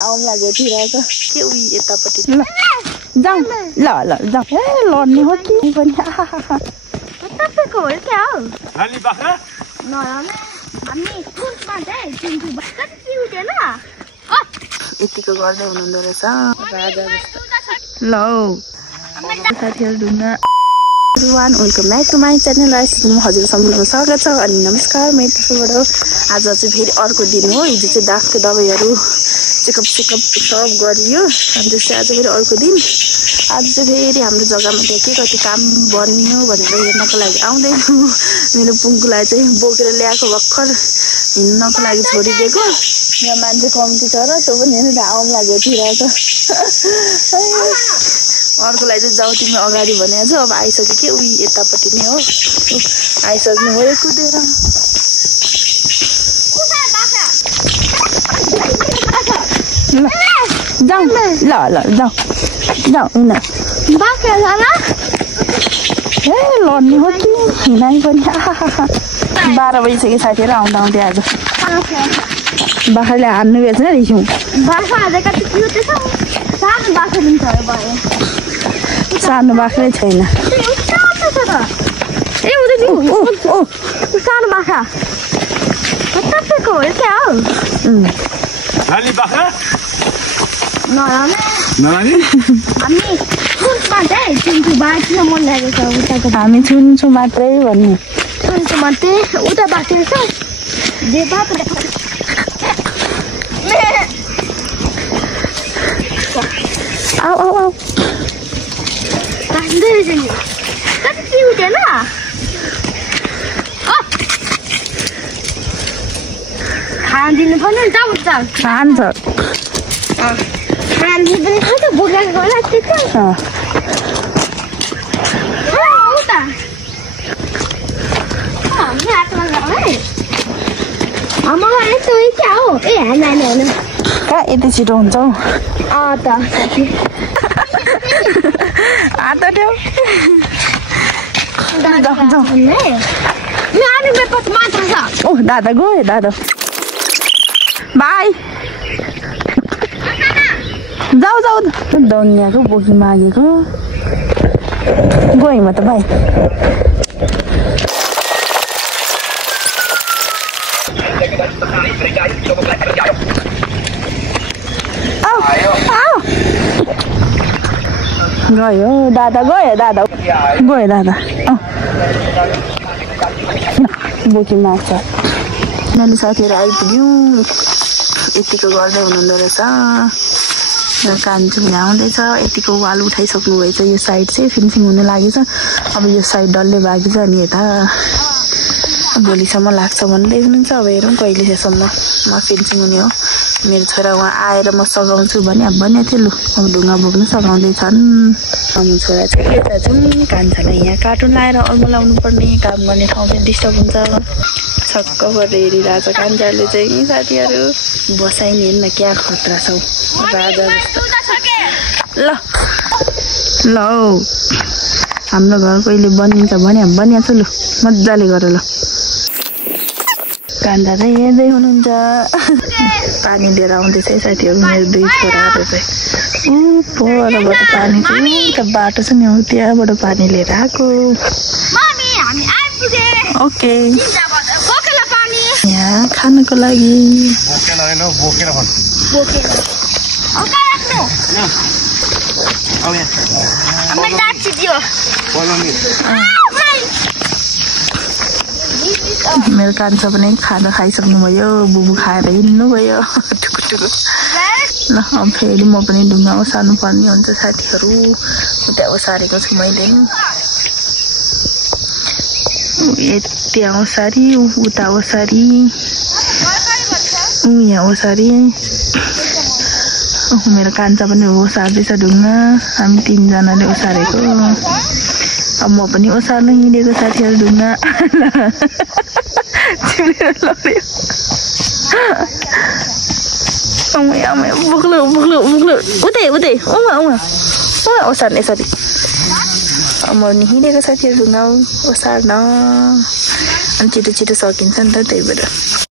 आउँ लाग्यो थिरहेछ के उही यतापट्टि ल जाऊ ल ल जाऊ ए लड्ने हो कि पनि तपाईँको हो क्या हो नानी बाख्रा नराउने हामी फुलमा चाहिँ चिन्छु कति उठेन यतिको गर्दै हुनुहुँदो रहेछ राजा जस्तो ल साथीहरू ढुङ्गा everyone welcome back to my channel हजुर सम्पूर्णको स्वागत छ अनि नमस्कार मेरो तर्फबाट आज चाहिँ फेरि अर्को दिन हो हिजो चाहिँ दागको दबाईहरू चेकअप सब गरियो अनि त्यसै आज फेरि अर्को दिन आज चाहिँ फेरि हाम्रो जग्गामा त्यहाँ के कति काम बनियो भनेर हेर्नको लागि आउँदैछु मेरो पुङ्कुलाई चाहिँ बोकेर ल्याएको भर्खर हिँड्नको लागि छोडिदिएको यहाँ मान्छे कम्ती छ र त्यो पनि हेर्नु आउँ लाग्यो थिरहेछ अर्कोलाई चाहिँ जाऊ तिमी अगाडि भनेको छु अब आइसक्यो के उही यतापट्टि नै हो आइसक्नु भयो कुदेर ल जाऊ ल ल जाऊ जाऊ न ए लड्ने हो कि हिँडाइ पनि 12 बजिसक्यो साथीहरू आउँदा आउँदै आज बाख्राले हान्नु बेच्न रिस्यौँ बाख्रा आज कति क्युट छ सानो बाख्रा पनि छ भयो सानो बाख्रै छैन ए सानो बाख्रा तपाईँको हो क्या हो नानी बाख्रा नराउने हामी फुलमा चाहिँ चिन्छु बाँच्न मन लागेको छ उताको हामी छुन्छौँ मात्रै भन्ने छुन्छु मात्रै उता बाँचेको छ जे बाटो आऊ आऊ आऊ काट्दै रहेछ नि कति उठेन खाना दिनु पर्ने नि त उता खान्छ खाना दिनु पनि खान्छ बोकेको होला त्यति उता हातमा जाऊ है मलाई यस्तो क्या हो ए नानी होइन कहाँ यति छिटो हुन्छ हौ त साथी ओ दादा गयो दादा बाई जाऊ जाऊ दौनियाको बोकी मागेको गएँ म त भाइ गयो दादा गयो दादा बोकी माग्छ मैले साथीहरू आइपुग्यौँ यतिको गर्दै हुनुहुँदो रहेछ कान्छी पनि आउँदैछ यतिको वाल उठाइसक्नु भएछ यो साइड चाहिँ फिनिसिङ हुन लागेछ अब यो साइड डल्लै बाँकी छ अनि यता भोलिसम्म लाग्छ भन्दै हुनुहुन्छ अब हेरौँ कहिलेसम्म फिनिसिङ हुने हो मेरो छोरा उहाँ आएर म सघाउँछु भने अब भनेको थियो लु अब ढुङ्गा बोक्नु सघाउँदैछन् हाम्रो छोरा चाहिँ यता जाउँ कान्छालाई यहाँ कार्टुन लाएर अल्मलाउनु पर्ने काम गर्ने ठाउँ पनि डिस्टर्ब हुन्छ छक्क गरेर हेरिरहेछ कान्छाले चाहिँ साथीहरू बसाइ नि हेर्न क्या खतरा छौ राजा जस्तो ल ल हाम्रो घर कहिले बनिन्छ भने बनिएको छ लु मजाले गर ल कान्छा चाहिँ हेर्दै हुनुहुन्छ पानी लिएर आउँदैछ है साथीहरू मेरो दुई छोराहरू चाहिँ परबाट पानी चाहिँ बाटो छ नि हौ त्यहाँबाट पानी लिएर आएको ओके यहाँ खानको लागि मेरो कान्छा पनि खाना खाइसक्नुभयो बुबु खाएर हिँड्नुभयो टुकुटुकु ल अब फेरि म पनि ढुङ्गा ओसार्नु पर्ने हुन्छ साथीहरू उता ओसारेको छु मैले त्यहाँ ओसारी उता ओसारी यहाँ ओसारी मेरो कान्छा पनि ओसार्दैछ ढुङ्गा हामी 3 जनाले ओसारेको अब म पनि ओसार्नु हिँडेको साथीहरू ढुङ्गा बोक्लो उतै ओसार्ने सरी म हिँडेको साथीहरू ढुङ्गा ओसार्न अनि छिटो सकिन्छ नि त त्यही भएर